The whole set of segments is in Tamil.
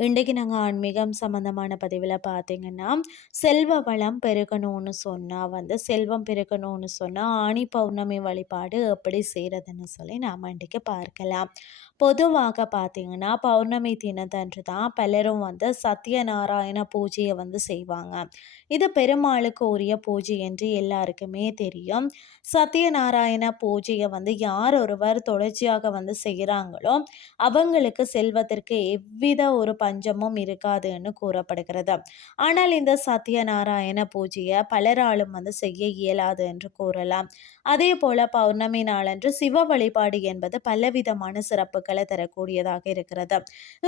இன்றைக்கு நாங்கள் ஆன்மீகம் சம்மந்தமான பதிவில் பார்த்தீங்கன்னா செல்வ வளம் பெருகணும்னு சொன்னால் வந்து செல்வம் பெருகணும்னு சொன்னால் ஆணி பௌர்ணமி வழிபாடு எப்படி செய்கிறதுன்னு சொல்லி நாம் இன்றைக்கு பார்க்கலாம். பொதுவாக பார்த்தீங்கன்னா பௌர்ணமி தினத்தன்று தான் பலரும் வந்து சத்யநாராயண பூஜையை வந்து செய்வாங்க. இது பெருமாளுக்கு உரிய பூஜை என்று எல்லாருக்குமே தெரியும். சத்யநாராயண பூஜையை வந்து யார் ஒருவர் தொடர்ச்சியாக வந்து செய்கிறாங்களோ அவங்களுக்கு செல்வத்திற்கு எவ்வித ஒரு பஞ்சமும் இருக்காதுன்னு கூறப்படுகிறது. ஆனால் இந்த சத்யநாராயண பூஜையை பலராலும் வந்து செய்ய இயலாது என்று கூறலாம். அதே போல பௌர்ணமி நாளன்று சிவ வழிபாடு என்பது பலவிதமான சிறப்புகளை தரக்கூடியதாக இருக்கிறது.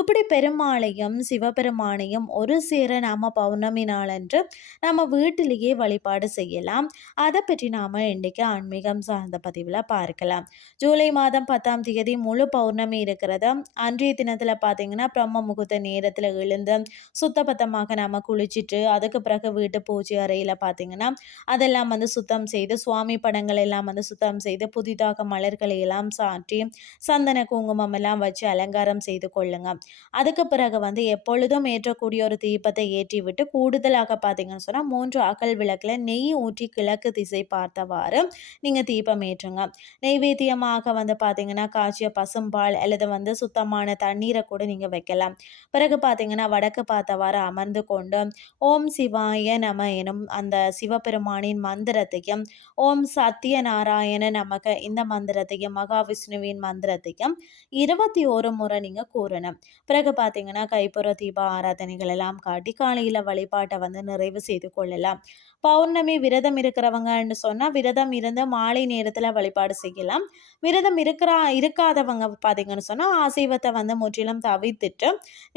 இப்படி பெருமாளையும் சிவபெருமானையும் ஒரு சேர நாம பௌர்ணமி நாளன்று நம்ம வீட்டிலேயே வழிபாடு செய்யலாம். அதை பற்றி நாம இன்றைக்கு ஆன்மீகம் சார்ந்த பதிவில் பார்க்கலாம். ஜூலை மாதம் பத்தாம் தேதி முழு பௌர்ணமி இருக்கிறது. அன்றைய தினத்தில் பார்த்தீங்கன்னா பிரம்ம முகூர்த்த நேரத்தில் எழுந்து சுத்தபத்தமாக நாம் குளிச்சுட்டு அதுக்கு பிறகு வீட்டு பூஜை அறையில் பார்த்தீங்கன்னா அதெல்லாம் வந்து சுத்தம் செய்து சுவாமி படங்கள் எல்லாம் வந்து சுத்தம் செய்து புதிதாக மலர்களை எல்லாம் சாற்றி சந்தன குங்குமம் எல்லாம் வச்சு அலங்காரம் செய்து கொள்ளுங்க. அதுக்கு பிறகு வந்து எப்பொழுதும் ஏற்றக்கூடிய ஒரு தீபத்தை ஏற்றி விட்டு கூடுதலாக பார்த்தீங்கன்னு சொன்னால் மூன்று அகல் விளக்கில் நெய் ஊற்றி கிழக்கு திசை பார்த்தவாறு நீங்கள் தீபம் ஏற்றுங்க. நெய்வேத்தியமாக வந்து பார்த்தீங்கன்னா காய்ச்சிய பசும்பால் அல்லது வந்து சுத்தமான தண்ணீரை கூட நீங்கள் வைக்கலாம். பிறகு பார்த்தீங்கன்னா வடக்கு பார்த்தவாறு அமர்ந்து கொண்டு ஓம் சிவாய நம எனும் அந்த சிவபெருமானின் மந்திரத்தையும் ஓம் சத்திய நாராயண நமக்கு இந்த மந்திரத்தையும் மகாவிஷ்ணுவின் மந்திரத்தையும் இருபத்தி ஒரு முறை நீங்கள் கூறணும். பிறகு பார்த்தீங்கன்னா கைப்புற தீப ஆராதனைகள் எல்லாம் காட்டி காலையில் வழிபாட்டை வந்து நிறைவு செய்து கொள்ளலாம். பௌர்ணமி விரதம் இருக்கிறவங்கன்னு சொன்னால் விரதம் இருந்து மாலை நேரத்தில் வழிபாடு செய்யலாம். விரதம் இருக்கிறா இருக்காதவங்க பார்த்தீங்கன்னு சொன்னால் அசைவத்தை வந்து முற்றிலும் தவிர்த்துட்டு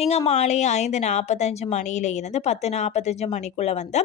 நீங்கள் மாலை ஐந்து நாற்பத்தஞ்சு மணியில இருந்து பத்து நாற்பத்தஞ்சு மணிக்குள்ளே வந்து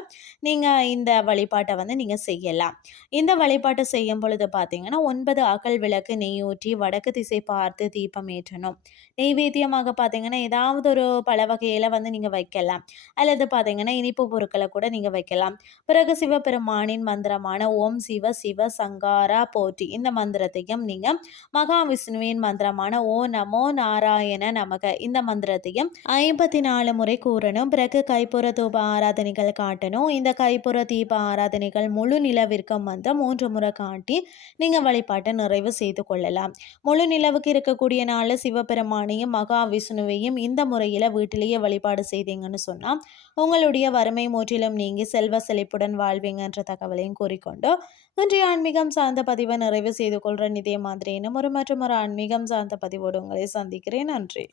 நீங்கள் இந்த வழிபாட்டை வந்து நீங்கள் செய்யலாம். இந்த வழிபாட்டை செய்யும் பொழுது பார்த்தீங்கன்னா ஒன்பது அகல் விளக்கு நெய் ஊற்றி வடக்கு திசை பார்த்து தீபம் ஏற்றணும். நெய்வேத்தியமாக பார்த்தீங்கன்னா ஏதாவது ஒரு பல வகையில் வந்து நீங்கள் வைக்கலாம். அல்லது பார்த்தீங்கன்னா இனிப்பு பொருட்களை கூட நீங்கள் வைக்கலாம். பிறகு சிவபெருமானின் மந்திரமான ஓம் சிவ சிவ சங்காரா போற்றி இந்த மந்திரத்தையும் நீங்கள் மகாவிஷ்ணுவின் மந்திரமான ஓ நமோ நாராயண நமக இந்த மந்திரத்தையும் ஐம்பத்தி நாலு முறை கூறணும். பிறகு கைப்புற தூப ஆராதனைகள் காட்டணும். இந்த கைப்புற தீப ஆராதனைகள் முழு நிலவிற்கும் வந்து மூன்று முறை காட்டி நீங்கள் வழிபாட்டை நிறைவு செய்து கொள்ளலாம். முழு நிலவுக்கு இருக்கக்கூடிய நாளில் சிவபெருமானையும் மகாவிஷ்ணுவையும் இந்த முறையில் வீட்டிலேயே வழிபாடு செய்தீங்கன்னு சொன்னால் உங்களுடைய வறுமை முற்றிலும் நீங்கி செல்வ செழிப்புடன் வாழ்வீங்கன்ற தகவலையும் கூறிக்கொண்டு இன்றைய ஆன்மீகம் சார்ந்த பதிவை நிறைவு செய்து கொள்கிறேன் இதே மாதிரி இன்னும் ஒரு மற்றும் ஒரு ஆன்மீகம் சார்ந்த பதிவோடு உங்களை சந்திக்கிறேன். நன்றி.